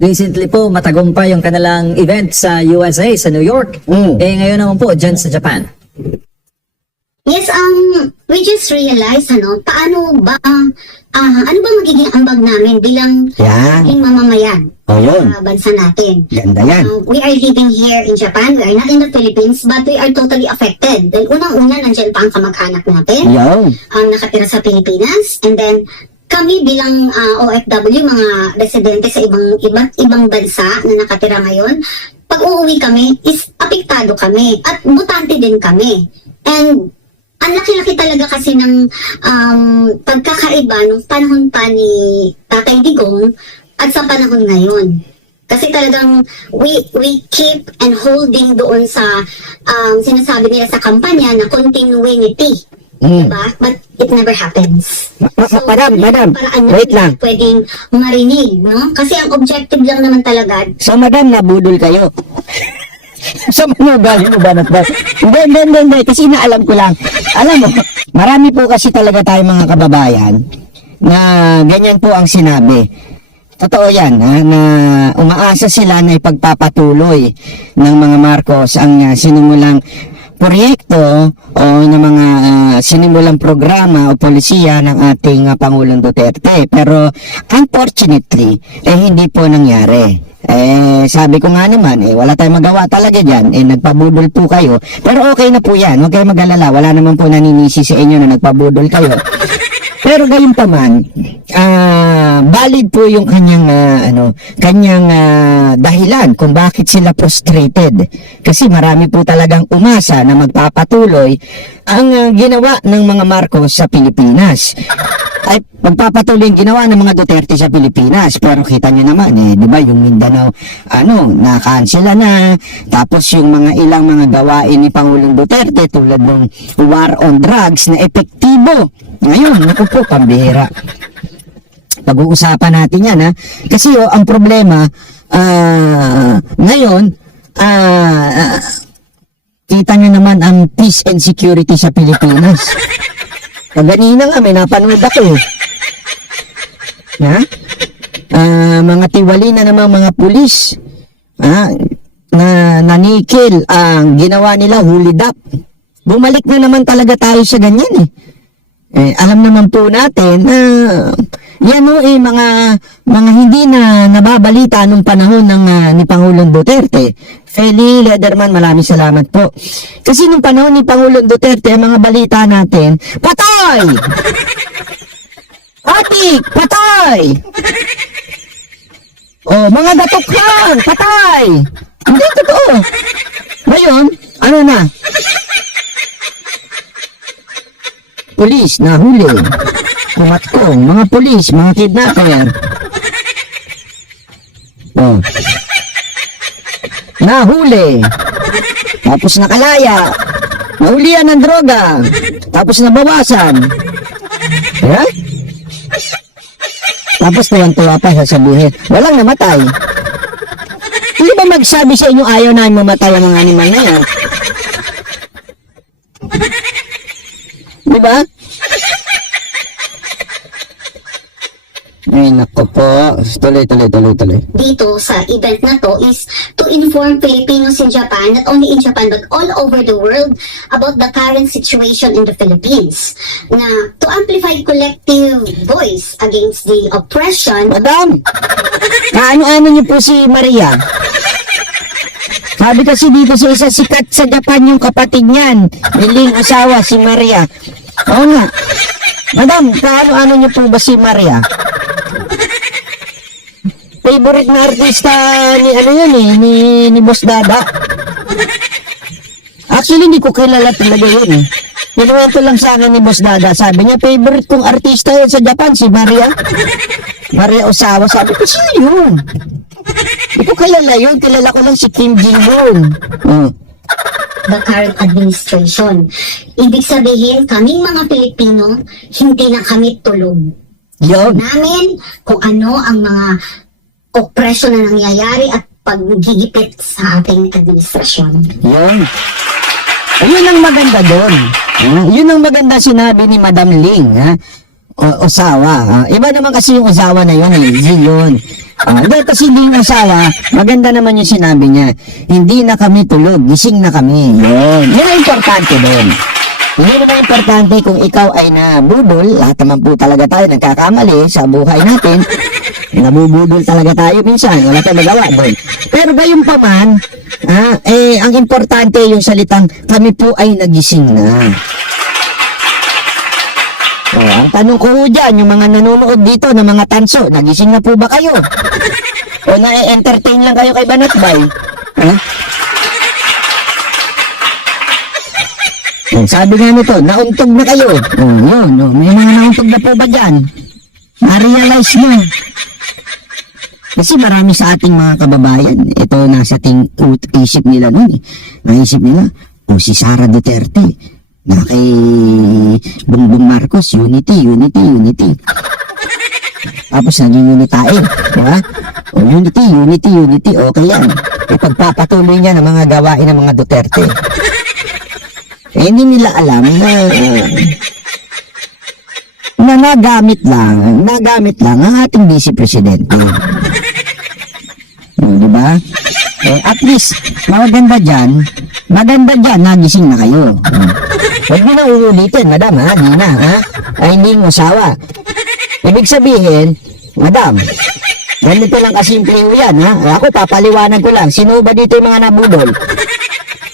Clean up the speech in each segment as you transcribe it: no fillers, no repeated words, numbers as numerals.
recently po matagumpay yung kanilang event sa USA, sa New York. Ngayon naman po dyan sa Japan. Yes, we just realized, paano ba, ano ba magiging ambag namin bilang mamamayan sa bansa natin. Ganda yan. We are living here in Japan, we are not in the Philippines, but we are totally affected. Dahil unang-una, nandiyan pa ang kamag-anak natin, nakatira sa Pilipinas, and then, kami bilang OFW, mga residente sa iba't ibang bansa na nakatira ngayon, pag uuwi kami, is apektado kami at butante din kami. And ang laki-laki talaga kasi ng pagkakaiba nung panahon pa ni Tatay Digong at sa panahon ngayon. Kasi talagang we keep and holding doon sa sinasabi nila sa kampanya na continuity. Diba? But it never happens. So, Madam, wait lang. Pwedeng marinig, no? Kasi ang objective lang naman talaga. So, madam, nabudol kayo. Sa mga galing mo ba natin? Hindi. Kasi inaalam ko lang. Alam mo, marami po kasi talaga tayong mga kababayan na ganyan po ang sinabi. Totoo yan, na umaasa sila na ipagpapatuloy ng mga Marcos ang sinimulang proyekto o ng mga sinimulang programa o polisiya ng ating Pangulong Duterte. Pero unfortunately, hindi po nangyari. Sabi ko nga naman, wala tayong magawa talaga dyan. Nagpabudol po kayo. Pero okay na po yan. Huwag kayong mag-alala. Wala naman po naninisi sa inyo na nagpabudol kayo. Pero gayon pa man, valid po yung kanyang dahilan kung bakit sila frustrated. Kasi marami po talagang umasa na magpapatuloy ang ginawa ng mga Marcos sa Pilipinas. Ay magpapatuloy ang ginawa ng mga Duterte sa Pilipinas. Pero kita nyo naman, di ba, yung Mindanao, na-cancela na. Tapos yung mga ilang mga gawain ni Pangulong Duterte tulad ng war on drugs na epektibo. Ngayon, naku po, pambihira. Pag-uusapan natin yan, ha? Kasi ang problema, ngayon, kita nyo naman ang peace and security sa Pilipinas. Kaganina nga, may napanood ako. Mga tiwali na naman mga pulis, na nanikil ang ginawa nila, hulid up. Bumalik na naman talaga tayo sa ganyan, alam naman po natin na yan mga hindi na nababalita nung panahon ng ni Pangulong Duterte. Feli Lederman, maraming salamat po. Kasi nung panahon ni Pangulong Duterte, mga balita natin, patay! Atik! Patay! Mga datukhan! Patay! Hindi totoo. Ngayon, ano na? Pulis, nahuli. Kumatkong, mga pulis, mga kidnapper. Nahuli. Tapos nakalaya. Nahulihan ng droga. Tapos nabawasan. Tapos tuwan-tuwa pa sasabihin, walang namatay. Hindi ba magsabi sa inyo ayaw na mamatay ang mga animal na yan? Diba? Ay, naku po. Tuloy. Dito sa event na to is to inform Filipinos in Japan, not only in Japan but all over the world about the current situation in the Philippines. Na to amplify collective voice against the oppression. Madam! Kaano-ano niyo po si Maria? Sabi kasi dito sa isa sikat sa Japan yung kapatid niyan. Miling asawa si Maria. Oo nga. Madam, kaano-ano niyo po ba si Maria? Favorite na artista ni Boss Dada. Actually, hindi ko kilala talaga yun. Kinuwento lang sa akin ni Boss Dada. Sabi niya, favorite kong artista yun sa Japan, si Maria. Maria Osawa. Sabi ko, sino yun? Hindi ko kilala yun. Kilala ko lang si Kim Jong-un. The current administration. Ibig sabihin, kaming mga Pilipino, hindi na kami tulog. Yun. Namin kung ano ang mga oppression na nangyayari at paggigipit sa ating administrasyon. Yun. Yun ang maganda doon. Yun ang maganda sinabi ni Madam Ling, Osawa. Iba naman kasi yung Osawa na yun, yun. Hindi, kasi hindi yung asawa, maganda naman yung sinabi niya, hindi na kami tulog, gising na kami. Yun ang importante doon. Hindi naman importante kung ikaw ay nabudol, lahat naman po talaga tayo nagkakamali sa buhay natin, nabubudol talaga tayo minsan, wala tayong magawa doon. Pero gayon pa man, ang importante yung salitang, kami po ay nagising na. Ang tanong ko ho dyan, yung mga nanonood dito ng mga tanso, nagising na po ba kayo? O na-entertain lang kayo kay Banatbay? Sabi nga nito, nauntog na kayo. May mga nauntog na po ba dyan? Na-realize nyo. Kasi marami sa ating mga kababayan, ito nasa isip nila nun eh. Naisip nila, si Sara Duterte, na kay Bongbong Marcos, unity. Tapos naging unitae, di ba? Unity, okay yan. Ipagpapatuloy niya ng mga gawain ng mga Duterte. Hindi nila alam na nagamit lang ang ating vice presidente. Di ba? At least, maganda dyan, nagising na kayo. Huwag mo na uulitin, madam, ha? Di na, ha? Ay, hindi mo sawa. Ibig sabihin, madam, ganito lang kasimple yan, ha? Ako, papaliwanag ko lang. Sino ba dito yung mga nabudol?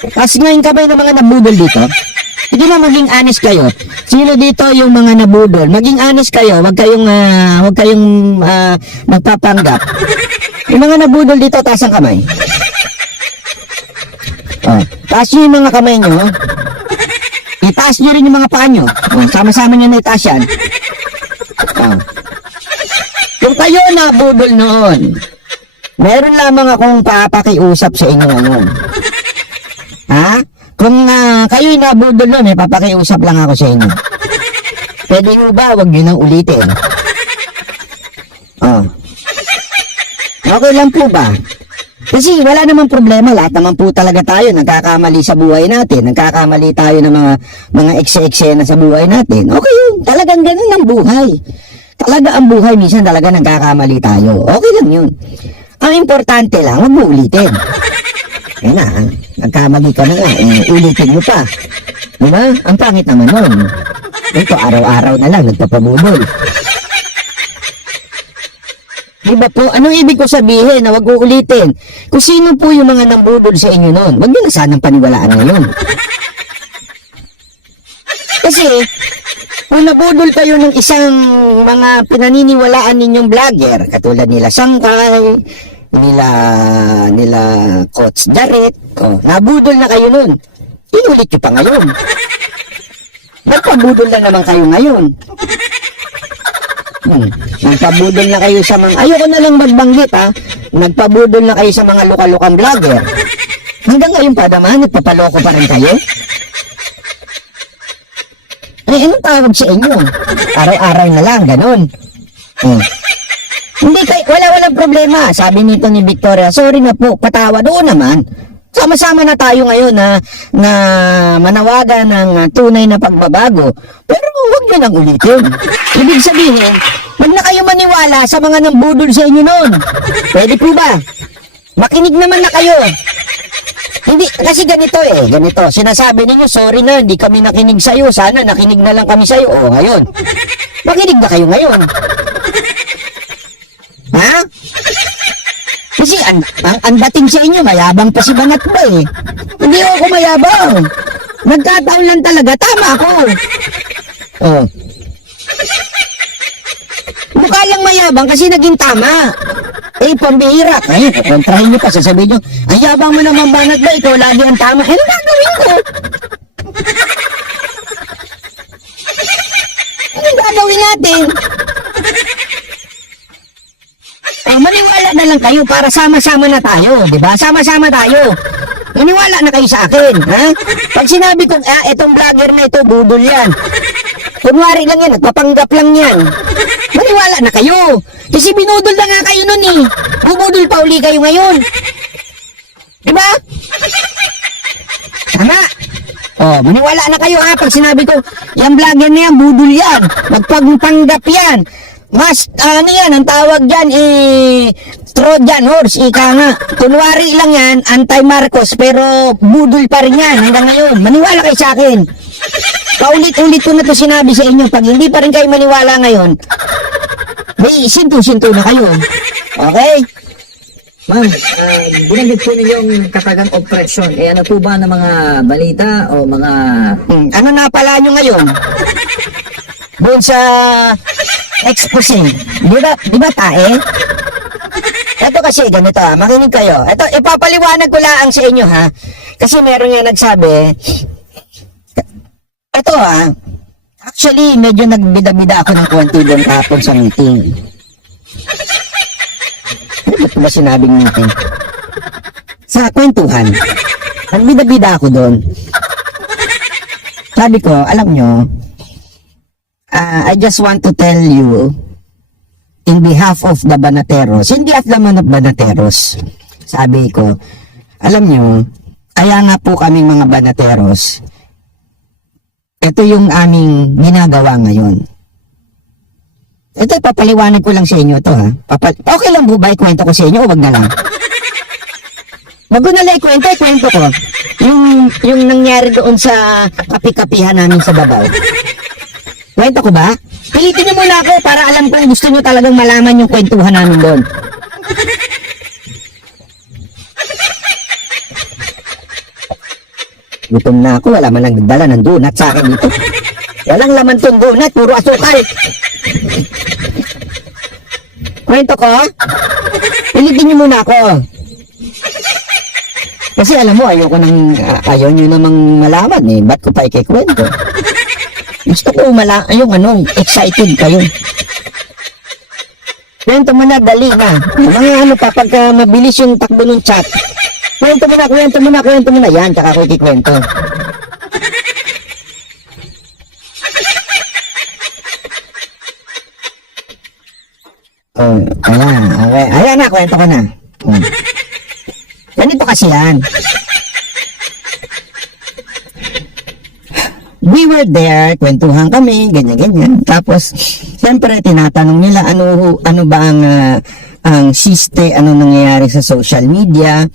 Kasi ngayon kamay ng mga nabudol dito, hindi na maging honest kayo. Sino dito yung mga nabudol? Maging honest kayo, wag kayong magpapanggap. Yung mga nabudol dito, taas ang kamay. Taas nyo yung mga kamay nyo. Itaas nyo rin yung mga paa nyo. Sama-sama nyo na itaas yan. Kung kayo nabudol noon, meron lamang akong papakiusap sa inyo ngayon. Kung kayo'y nabudol noon, papakiusap lang ako sa inyo. Pwede nyo ba, huwag nyo nang ulitin. Okay lang po ba? Kasi wala namang problema, lahat naman po talaga tayo nagkakamali sa buhay natin, nagkakamali tayo ng mga ekse-eksena sa buhay natin. Okay yun, talagang ganun ang buhay. Talaga ang buhay, minsan talaga nagkakamali tayo. Okay lang yun. Ang importante lang, huwag mo ulitin. Kaya na, nagkamali ka na nga, ulitin mo pa. Diba? Ang pangit naman nun. Ito, araw-araw na lang, nagpapabudol. Diba po? Anong ibig ko sabihin na wag uulitin? Kung sino po yung mga nambudol sa inyo noon, wag nyo na sanang paniwalaan ngayon. Kasi, kung nabudol kayo ng isang mga pinaniniwalaan ninyong vlogger, katulad nila Sangkay, nila Coach Jaret, nabudol na kayo noon, inulit nyo pa ngayon. Nagpabudol na naman kayo ngayon. Nagpabudol na kayo sa mga, ayoko na lang magbanggit nagpabudol na kayo sa mga luka-lukang vlogger. Hanggang ngayon pa naman, nagpapaloko pa rin kayo. Anong tawag sa inyo? Araw-araw na lang, ganun. Hindi kayo, walang problema. Sabi nito ni Victoria, sorry na po, patawa doon naman. Sama-sama na tayo ngayon na manawagan ng tunay na pagbabago. Pero huwag nyo nang ulitin. Ibig sabihin, huwag na kayo maniwala sa mga nambudol sa inyo noon. Pwede po ba? Makinig naman na kayo. Hindi, kasi ganito ganito. Sinasabi ninyo, sorry na, hindi kami nakinig sa'yo. Sana nakinig na lang kami sa'yo. Ngayon. Makinig na kayo ngayon. Ha? Kasi ang dating sa inyo, mayabang pa si Banatbay. Hindi ako mayabang. Nagkataon lang talaga, tama ako. Mukha lang mayabang kasi naging tama. Pambihira. Kontrahin nyo pa, sasabihin nyo, ang yabang mo naman Banatbay, ikaw lagi ang tama. Ano gagawin ko? Ano gagawin natin? Maniwala na lang kayo para sama-sama na tayo, di ba? Sama-sama tayo. Maniwala na kayo sa akin, ha? Pag sinabi ko, etong vlogger na ito, budol yan. Kunwari lang yan, nagpapanggap lang yan. Maniwala na kayo. Kasi binudol na nga kayo nun eh. Bubudol pa uli kayo ngayon. Di ba? Tama. Maniwala na kayo pag sinabi ko, yung vlogger na yan, budol yan. Nagpapanggap yan. mas, ano yan, ang tawag dyan, Trojan horse, ika nga. Kunwari lang yan, anti-Marcos, pero budol pa rin yan hanggang ngayon. Maniwala kayo sa akin. Paulit-ulit ko na to sinabi sa inyo. Pag hindi pa rin kayo maniwala ngayon, may sinto-sinto na kayo. Okay? Ma'am, binanggit po ninyong katagang operasyon. Ano po ba ng mga balita o mga... Ano na pala nyo ngayon? Doon sa expose. Di ba tae? Ito kasi ganito makinig kayo. Ito, ipapaliwanag ko lang sa inyo ha. Kasi meron nga nagsabi, ito actually medyo nagbida-bida ako ng konti doon kahapon sa meeting. Ano ba sinabing meeting? Sa kwentuhan. Nagbida-bida ako doon. Sabi ko, alam nyo, I just want to tell you in behalf of the Banateros, in behalf naman of Banateros, sabi ko, alam nyo, kaya nga po kaming mga Banateros, ito yung aming ginagawa ngayon. Ito, papaliwanag ko lang sa inyo ito ha. Okay lang po ba ikwento ko sa inyo o wag na lang? Wag ko na lang ikwento ko. Yung nangyari doon sa kapi-kapihan namin sa Babaw. Kwento ko ba? Pilitin niyo muna ako para alam kung gusto niyo talagang malaman yung kwentuhan namin doon. Gutom na ako, wala man lang nagdala ng donut sa akin dito. Walang laman tong donut, puro asukal. Kwento ko? Pilitin niyo muna ako. Kasi alam mo, ayaw niyo namang malaman eh. Ba't ko pa ikikwento? Gusto ko yung excited kayo. Kwento mo na, dali na. Mga pagka mabilis yung takbo ng chat. Kwento mo na. Yan, tsaka ako ikikwento. Oh, ayan. Okay. Ayan na, kwento ko na. Ganito kasi yan. We were there, kwentuhan kami, ganyan-ganyan. Tapos, siyempre, tinatanong nila ano ba ang siste, ano nangyayari sa social media,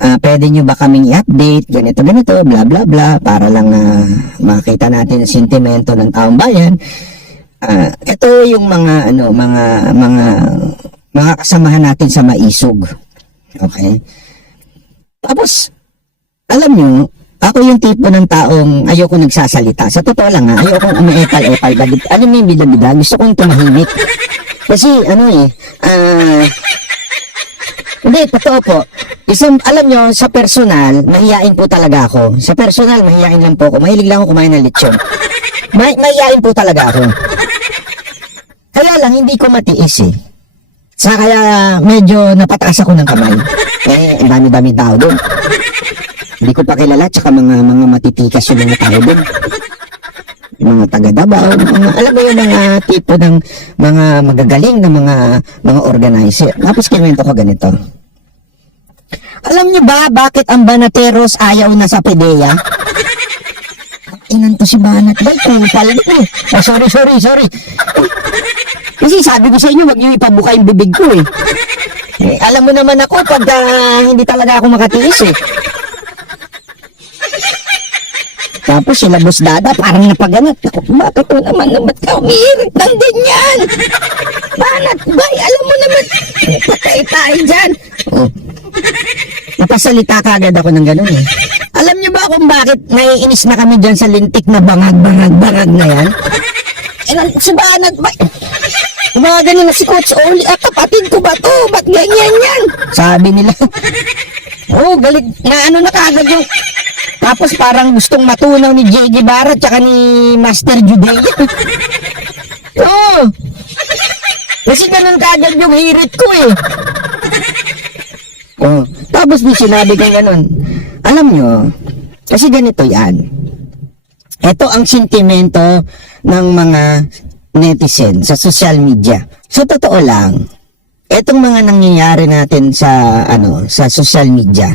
pwede nyo ba kaming i-update, ganito, bla bla bla, para lang makita natin ang sentimento ng taong bayan. Ito yung mga kasamahan natin sa Maisog. Okay? Tapos, alam nyo, ako yung tipo ng taong ayoko nagsasalita. Sa totoo lang ayoko umiepal-epal. Alam mo yung bida-bida, gusto kong tumahimik. Kasi hindi, totoo po. Alam nyo, sa personal, mahihain po talaga ako. Sa personal, mahihain lang po ako. Mahilig lang ako kumain ng lechon. Mahihain po talaga ako. Kaya lang, hindi ko matiis eh. Kaya medyo napataas ako ng kamay. Ang dami-dami tao doon. Hindi ko pa kilala, tsaka mga matitikas yung mga tao doon. Mga taga-Davao, alam mo yung mga tipo ng mga magagaling na mga organizer. Tapos kinuwento ko ganito. Alam niyo ba bakit ang Banateros ayaw na sa PDEA? Inan to si Banat. Ba't kupal din eh? Sorry. Kasi sabi ko sa inyo, wag niyo ipabuka yung bibig ko eh. Alam mo naman ako pag hindi talaga ako makatiis eh. Tapos sila Boss Dada parang napaganat. Bakit mo naman ka umiirit ng ganyan? Banat, bay, alam mo naman, patay tayo dyan. Napasalita ka agad ako ng ganun eh. Alam niyo ba kung bakit naiinis na kami dyan sa lintik na bangag na yan? Si Banat, bay, mga ganyan na si Coach Oli, kapatid ko ba to? Ba't ganyan yan? Sabi nila. Galit na na kaagad yung... Tapos parang gustong matunaw ni J.G. Barra tsaka ni Master Judea. Kasi ganun kaagad yung hirit ko eh. Tapos di sinabi kang ganun. Alam nyo, kasi ganito yan. Ito ang sentimento ng mga netizen sa social media. So totoo lang, etong mga nangyayari natin sa social media,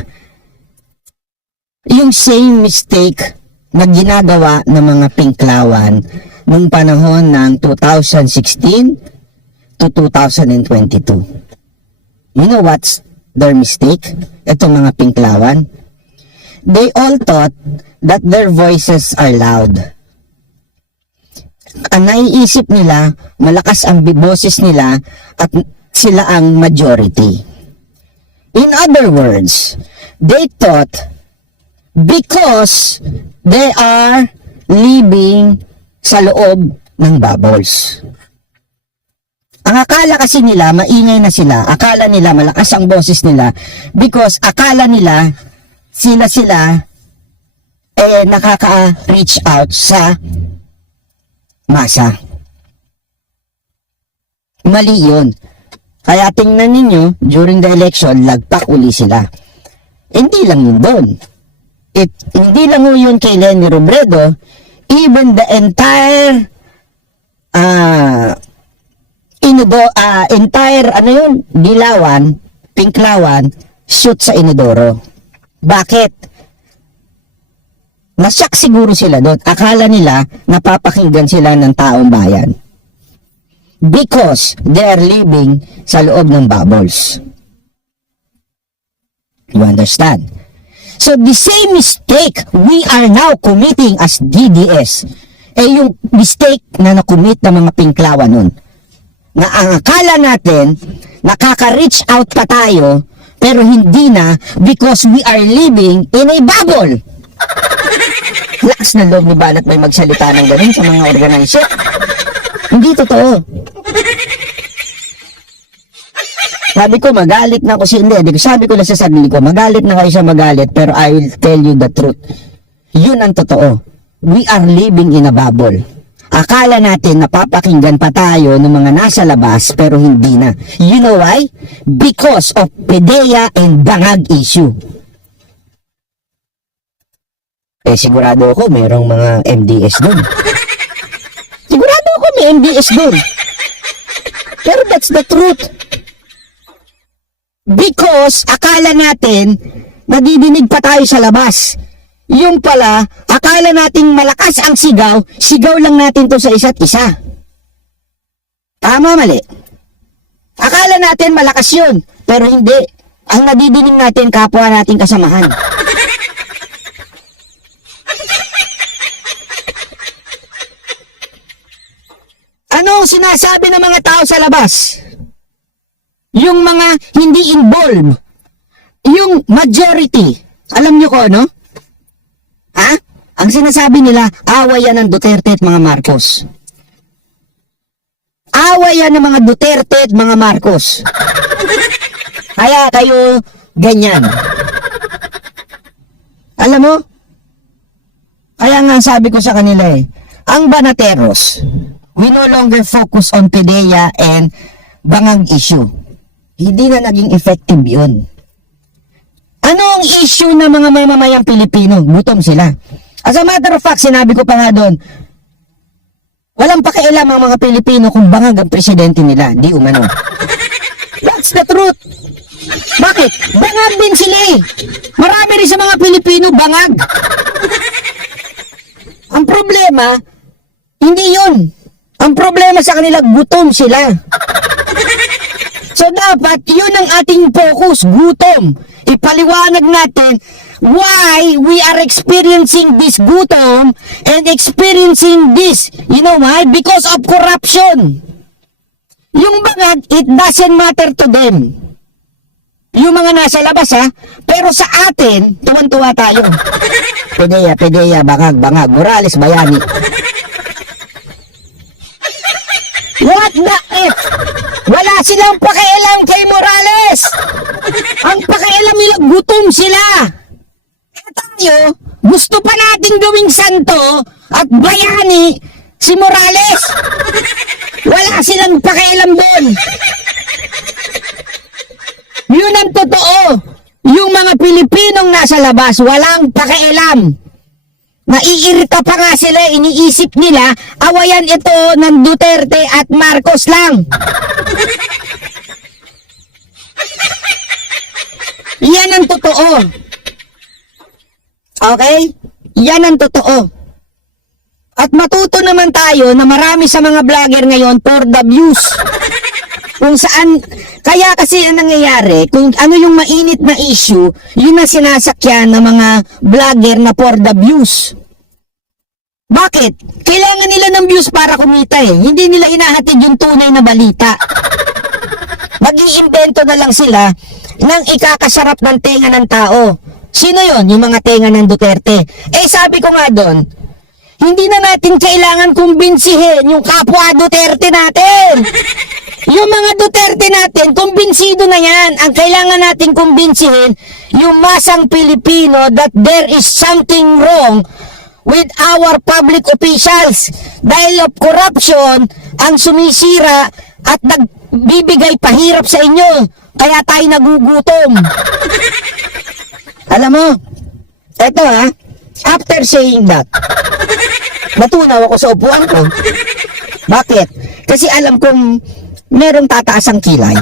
yung same mistake na ginagawa ng mga Pinklawan nung panahon ng 2016, to 2022. You know what's their mistake? Itong mga pinklawan. They all thought that their voices are loud. Ang naiisip nila, malakas ang boses nila at sila ang majority. In other words, they thought because they are living sa loob ng bubbles. Ang akala kasi nila, maingay na sila. Akala nila, malakas ang boses nila because akala nila, sila nakaka-reach out sa masa. Mali yun. Kaya tingnan ninyo, during the election, lagpak uli sila. Hindi lang yun doon. Hindi lang yun kay Leni Robredo, even the entire Dilawan, Pinklawan, shoot sa Inodoro. Bakit? Nasyak siguro sila doon. Akala nila napapakinggan sila ng taong bayan. Because they are living sa loob ng bubbles. You understand? So the same mistake we are now committing as DDS yung mistake na nakumit ng mga Pinklawan nun. Na ang akala natin, nakaka-reach out pa tayo, pero hindi na because we are living in a bubble. Lakas na loob ni Banat may magsalita ng ganun sa mga organizer. Hindi totoo. Sabi ko, magalit na ako sabi ko lang sa sarili ko, magalit na kayo sa magalit, pero I will tell you the truth. Yun ang totoo. We are living in a bubble. Akala natin napapakinggan pa tayo ng mga nasa labas, pero hindi na. You know why? Because of PDEA and bangag issue. Sigurado ako mayroong mga MDS doon. Sigurado ako may MDS doon. Pero that's the truth. Because akala natin nadidinig pa tayo sa labas. Yung pala, akala nating malakas ang sigaw, sigaw lang natin to sa isa't isa. Tama, mali. Akala natin malakas yun, pero hindi. Ang nadidinig natin, kapwa nating kasamahan. Ano ang sinasabi ng mga tao sa labas? Yung mga hindi involved, yung majority, alam nyo ko, no? Ha? Ang sinasabi nila, away yan ng Duterte at mga Marcos. Away yan ng mga Duterte at mga Marcos. Kaya kayo ganyan. Alam mo? Kaya nga sabi ko sa kanila ang Banateros, we no longer focus on PDEA and bangag issue. Hindi na naging effective yun. Ano ang issue ng mga mamamayang Pilipino? Gutom sila. As a matter of fact, sinabi ko pa nga doon, walang pakialam ang mga Pilipino kung bangag ang presidente nila. Di umano. That's the truth. Bakit? Bangag din sila Marami rin sa mga Pilipino bangag. Ang problema, hindi yun. Ang problema sa kanila, gutom sila. So dapat, yun ang ating focus, gutom. Ipaliwanag natin why we are experiencing this gutom and experiencing this. You know why? Because of corruption. Yung bangag, it doesn't matter to them. Yung mga nasa labas pero sa atin, tuwan-tuwa tayo. PDEA, bangag, Morales, Bayani. What the F? Wala silang pakialam kay Morales. Ang pakialam nila, gutom sila. Tayo, gusto pa nating gawing santo at bayani si Morales. Wala silang pakialam doon. Yun ang totoo. Yung mga Pilipinong nasa labas, walang pakialam. Naiirita pa nga sila, iniisip nila, awayan ito ng Duterte at Marcos lang. Yan ang totoo. Okay? Yan ang totoo. At matuto naman tayo na marami sa mga vlogger ngayon for the views. Kung saan, kaya kasi ang nangyayari, kung ano yung mainit na issue, yun ang sinasakyan ng mga vlogger na for the views. Bakit? Kailangan nila ng views para kumita eh. Hindi nila inahatid yung tunay na balita. Mag-iimbento na lang sila ng ikakasarap ng tenga ng tao. Sino yon? Yung mga tenga ng Duterte. Eh sabi ko nga doon, hindi na natin kailangan kumbinsihin yung kapwa Duterte natin. Yung mga Duterte natin, kumbinsido na yan. Ang kailangan natin kumbinsihin, yung masang Pilipino that there is something wrong with our public officials. Dahil of corruption, ang sumisira at nagbibigay pahirap sa inyo. Kaya tayo nagugutom. Alam mo, eto after saying that, natunaw ako sa upuan ko. Bakit? Kasi alam kong merong tataas ang kilay.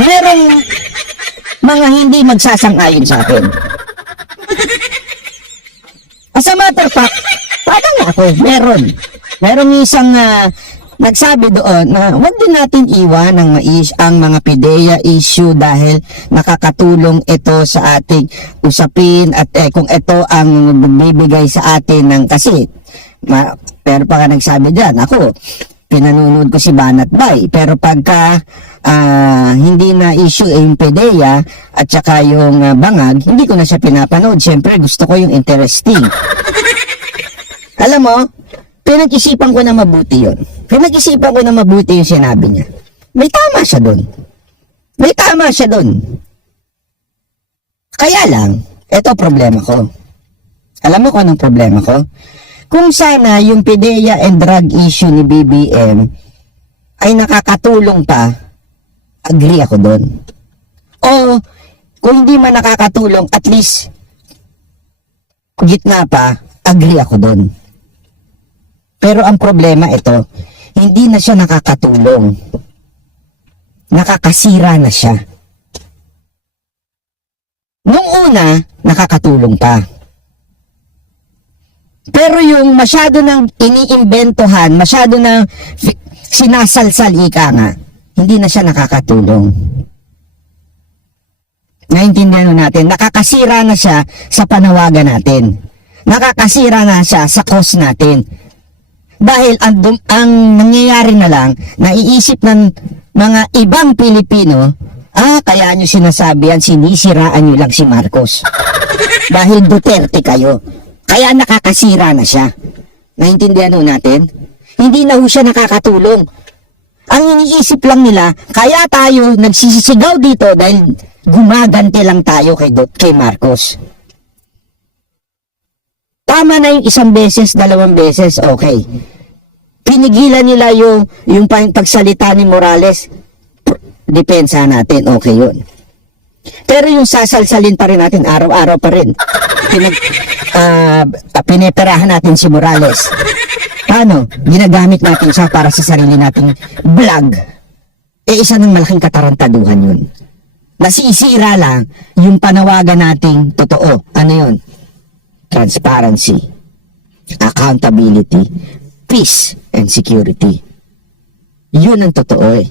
Merong mga hindi magsasang-ayon sa akin. As a matter of fact, parang ako, merong isang nagsabi doon na huwag din natin iwan ang mga PIDEA issue dahil nakakatulong ito sa ating usapin at kung ito ang bibigay sa atin ng kasi. Pero pagka nagsabi dyan, ako, pinanonood ko si Banat Bay. Pero pagka hindi na issue yung PIDEA at saka yung bangag, hindi ko na siya pinapanood. Siyempre, gusto ko yung interesting. Alam mo, pinag-isipan ko na mabuti yun. Pinag-isipan ko na mabuti yung sinabi niya. May tama siya dun. May tama siya dun. Kaya lang, ito problema ko. Alam mo kung anong problema ko? Kung sana yung PIDEA and drug issue ni BBM ay nakakatulong pa, agree ako dun. O kung hindi man nakakatulong, at least gitna pa, agree ako dun. Pero ang problema ito, hindi na siya nakakatulong. Nakakasira na siya. Nung una, nakakatulong pa. Pero yung masyado nang iniimbentohan, masyado nang sinasalsal ika nga, hindi na siya nakakatulong. Naintindihan natin, nakakasira na siya sa panawagan natin. Nakakasira na siya sa cause natin. Dahil ang nangyayari na lang, naiisip ng mga ibang Pilipino, kaya nyo sinasabi yan, sinisiraan nyo lang si Marcos. Dahil Duterte kayo. Kaya nakakasira na siya. Naintindihan natin? Hindi na ho siya nakakatulong. Ang iniisip lang nila, kaya tayo nagsisisigaw dito dahil gumaganti lang tayo kay Marcos. Tama na yung isang beses, dalawang beses, okay. Pinigilan nila yung pagsalita ni Morales, depensa natin, okay yun. Pero yung sasalsalin pa rin natin, araw-araw pa rin. Pineperahan natin si Morales. Paano? Ginagamit natin siya para sa sarili nating vlog. Isa ng malaking katarantaduhan yun. Nasisira lang yung panawagan nating totoo. Ano yun? Transparency, accountability, peace, and security. Yun ang totoo eh.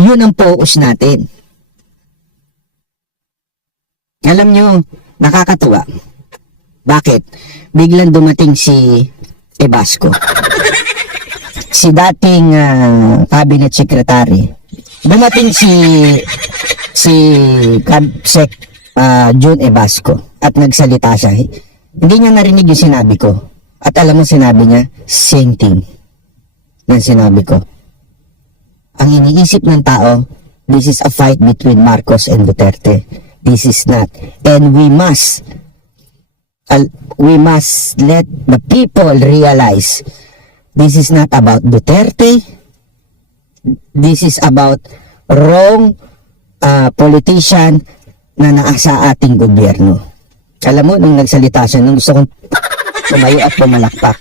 Yun ang focus natin. Alam nyo, nakakatuwa. Bakit? Biglang dumating si Ebasco. Si dating cabinet secretary. Dumating si Cabsec June Ebasco at nagsalita siya. Hindi niya narinig yung sinabi ko. At alam mo sinabi niya, same thing ng sinabi ko. Ang iniisip ng tao, this is a fight between Marcos and Duterte. This is not. And we must let the people realize this is not about Duterte. This is about wrong politician na naasa ating gobyerno. Alam mo, nung nagsalita siya, nung gusto kong tumayo at pumalakpak.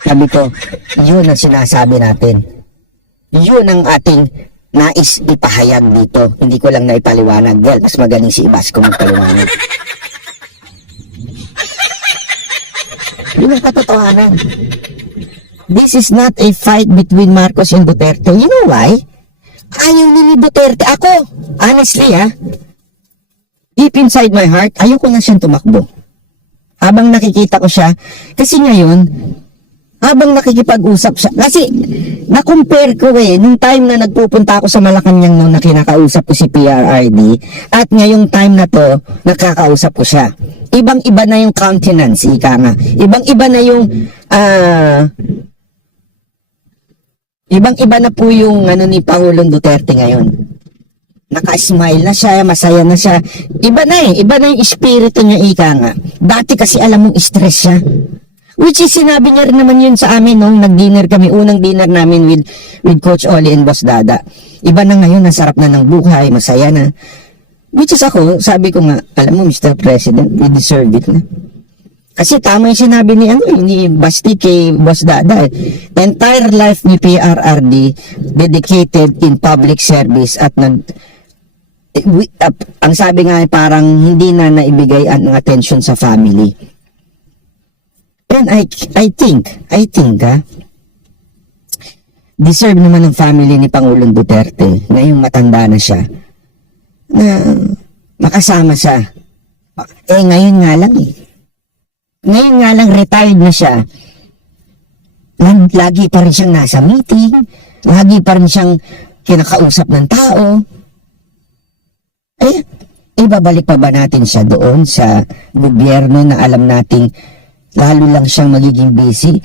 Sabi ko, yun ang sinasabi natin. Yun ang ating nais ipahayag dito. Hindi ko lang naipaliwanag. Well, mas magaling si Ibasco magpaliwanag. Yun ang katotohanan. This is not a fight between Marcos and Duterte. You know why? Ayaw ni Duterte. Ako, honestly deep inside my heart, ayoko na siyang tumakbo. Habang nakikita ko siya, kasi ngayon, habang nakikipag-usap siya, kasi na-compare ko nung time na nagpupunta ako sa Malacanang nung nakinakausap ko si PRRD, at ngayong time na to, nakakausap ko siya. Ibang-iba na yung countenance, ika nga. Ibang-iba na yung, ibang-iba na po yung ni Pangulong Duterte ngayon. Naka-smile na siya, masaya na siya. Iba na yung espiritu niya, ika nga. Dati kasi alam mong stress siya. Which is sinabi niya rin naman yun sa amin nung nag-dinner kami, unang dinner namin with Coach Oli and Boss Dada. Iba na ngayon, nasarap na ng buhay, masaya na. Which is ako, sabi ko nga, alam mo Mr. President, we deserve it na. Kasi tama yung sinabi ni Basti kay Boss Dada. Entire life ni PRRD dedicated in public service at ang sabi nga parang hindi na naibigay ang attention sa family. And I think deserve naman ng family ni Pangulong Duterte ngayong matanda na siya na makasama siya. Ngayon nga lang retired na siya. Lagi pa rin siyang nasa meeting, lagi pa rin siyang kinakausap ng tao. Ibabalik pa ba natin siya doon sa gobyerno na alam nating lalo lang siyang magiging busy?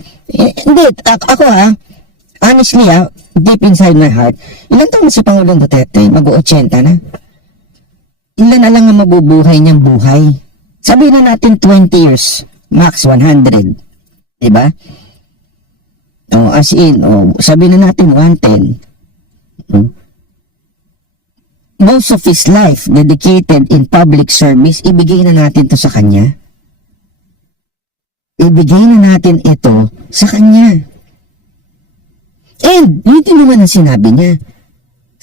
Hindi, ako honestly deep inside my heart, ilan taon na si Pangulong Duterte? Mag-80 na. Ilan na lang ang mabubuhay niyang buhay? Sabihin na natin 20 years, max 100. Diba? As in, sabihin na natin 110. Most of his life dedicated in public service, ibigay na natin to sa kanya. Ibigay na natin ito sa kanya. And, yun din naman ang sinabi niya.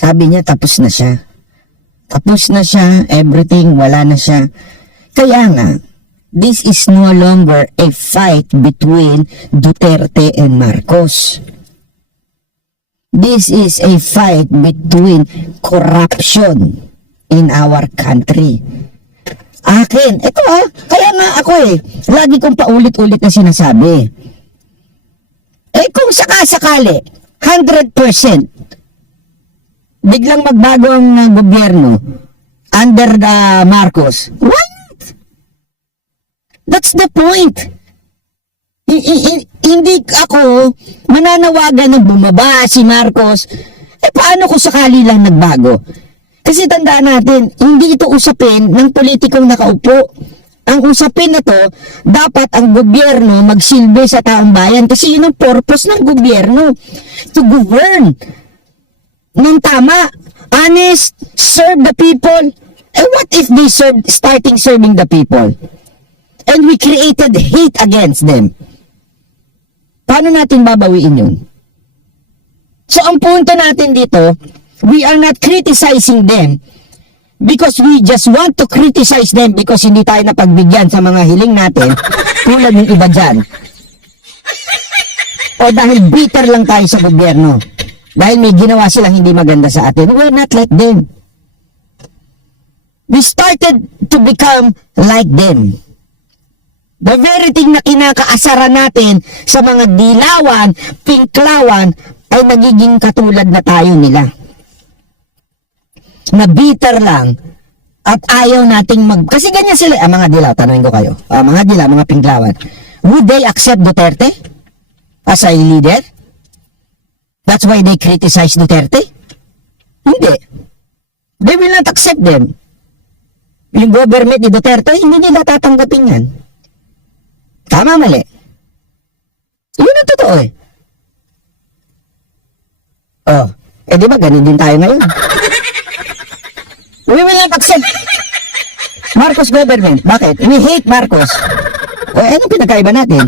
Sabi niya, tapos na siya. Tapos na siya, everything, wala na siya. Kaya nga, this is no longer a fight between Duterte and Marcos. This is a fight between corruption in our country. Akin, ito kaya nga ako lagi kong paulit-ulit na sinasabi. Kung sakasakali, 100%, biglang magbago ang gobyerno under the Marcos, why not? That's the point. Hindi ako mananawagan na bumaba si Marcos. Paano kung sakali lang nagbago? Kasi tandaan natin, hindi ito usapin ng politikong nakaupo. Ang usapin na to, dapat ang gobyerno magsilbi sa taong bayan. Kasi yun ang purpose ng gobyerno. To govern. Nang tama, honest, serve the people. What if they starting serving the people? And we created hate against them. Paano natin babawiin yun? So ang punto natin dito, we are not criticizing them because we just want to criticize them because hindi tayo napagbigyan sa mga hiling natin tulad ng iba dyan. O dahil bitter lang tayo sa gobyerno. Dahil may ginawa silang hindi maganda sa atin. We're not like them. We started to become like them. The very thing na kinakaasara natin sa mga dilawan, pinklawan, ay nagiging katulad na tayo nila. Na bitter lang at ayaw nating kasi ganyan sila, mga dilaw, tanungin ko kayo, mga dilaw, mga pinklawan, would they accept Duterte as a leader? That's why they criticize Duterte? Hindi. They will not accept them. Yung government ni Duterte, hindi nila tatanggapin yan. Tama, mali. Yun ang totoo di ba ganun din tayo ngayon? We will not accept Marcos government. Bakit? We hate Marcos. Anong pinagkaiba natin?